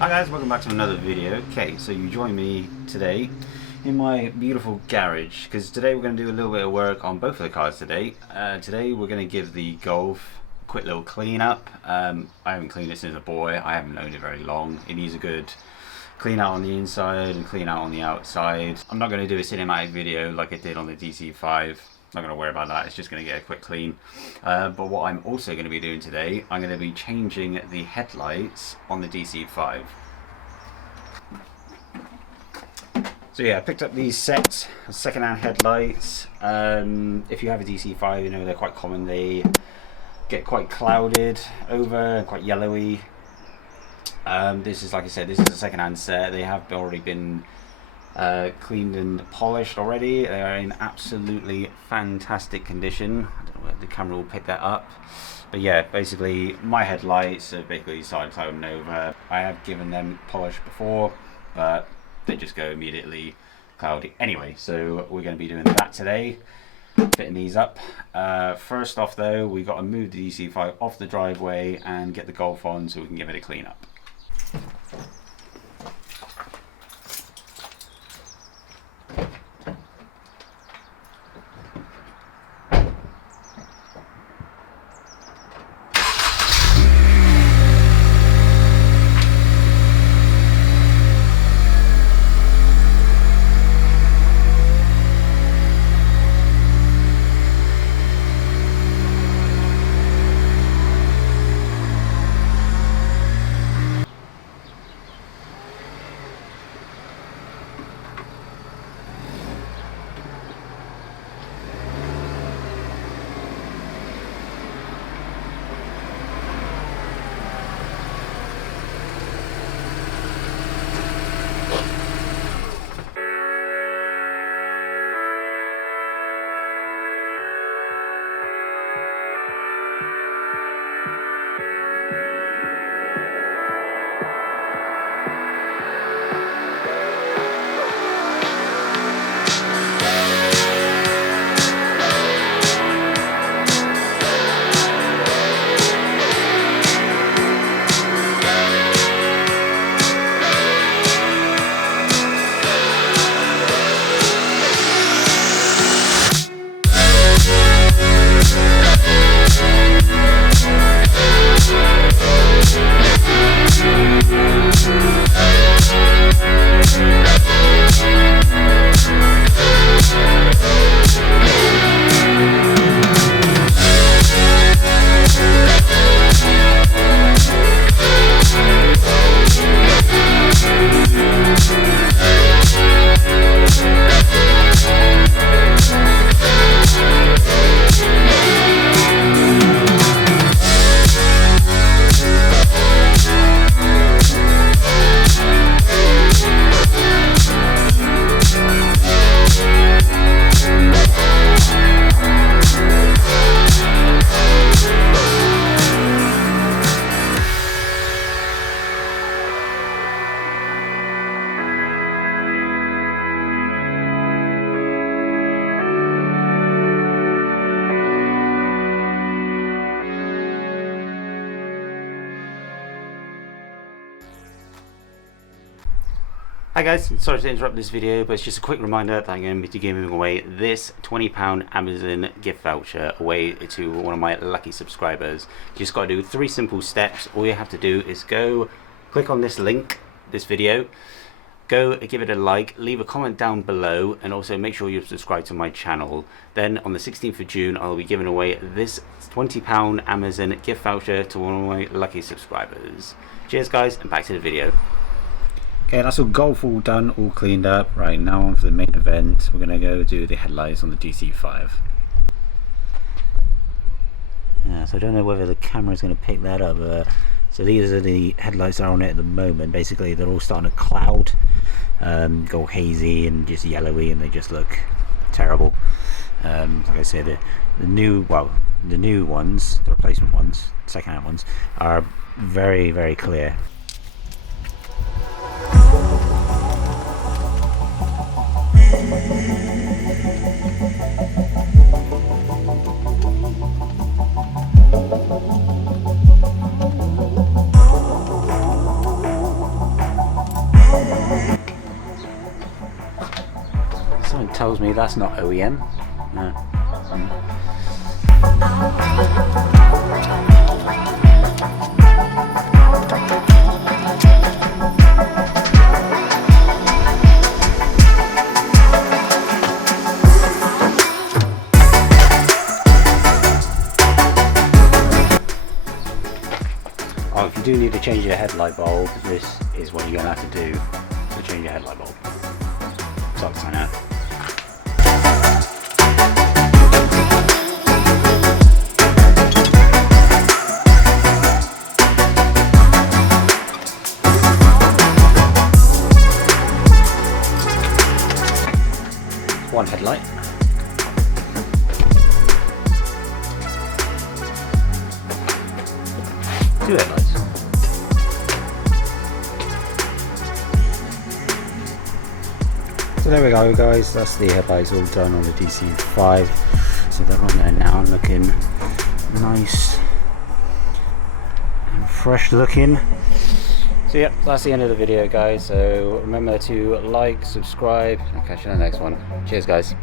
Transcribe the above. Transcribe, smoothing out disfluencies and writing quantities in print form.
Hi guys, welcome back to another video. Okay, so you join me today in my beautiful garage because today we're going to do a little bit of work on both of the cars today. Today we're going to give the Golf a quick little clean up. I haven't cleaned it since a boy. I haven't owned it very long. It needs a good clean out on the inside and clean out on the outside. I'm not going to do a cinematic video like I did on the DC5. Not going to worry about that, it's just going to get a quick clean. But what I'm also going to be doing today, I'm going to be changing the headlights on the DC5. So yeah, I picked up these sets of second-hand headlights. If you have a DC5, you know they're quite common. They get quite clouded over, quite yellowy. This is, like I said, this is a second-hand set. They have already been cleaned and polished already. They are in absolutely fantastic condition. I don't know whether the camera will pick that up, but yeah, basically my headlights are basically started clouding over. I have given them polish before, but they just go immediately cloudy anyway, so we're going to be doing that today, fitting these up. First off though, we got to move the DC5 off the driveway and get the Golf on so we can give it a clean up. Hi guys, sorry to interrupt this video, but it's just a quick reminder that I'm going to be giving away this £20 Amazon gift voucher away to one of my lucky subscribers. You just got to do 3 simple steps. All you have to do is go click on this link, this video, go give it a like, leave a comment down below, and also make sure you're subscribed to my channel. Then on the 16th of June I'll be giving away this £20 Amazon gift voucher to one of my lucky subscribers. Cheers guys, and back to the video. Okay, that's all Golf all done, all cleaned up. Right, now on for the main event. We're going to go do the headlights on the DC5. Yeah, so I don't know whether the camera's going to pick that up. So these are the headlights that are on it at the moment. Basically, they're all starting to cloud, go hazy and just yellowy, and they just look terrible. Like I said, the new ones, the replacement ones, second-hand ones, are very, very clear. tells me that's not OEM. No. Oh, if you do need to change your headlight bulb, this is what you're going to have to do to change your headlight bulb. So I'll sign out. One headlight. Two headlights. So there we go guys, that's the headlights all done on the DC5. So they're on there now, looking nice and fresh looking. So yep, that's the end of the video guys, so remember to like, subscribe, and catch you in the next one. Cheers guys.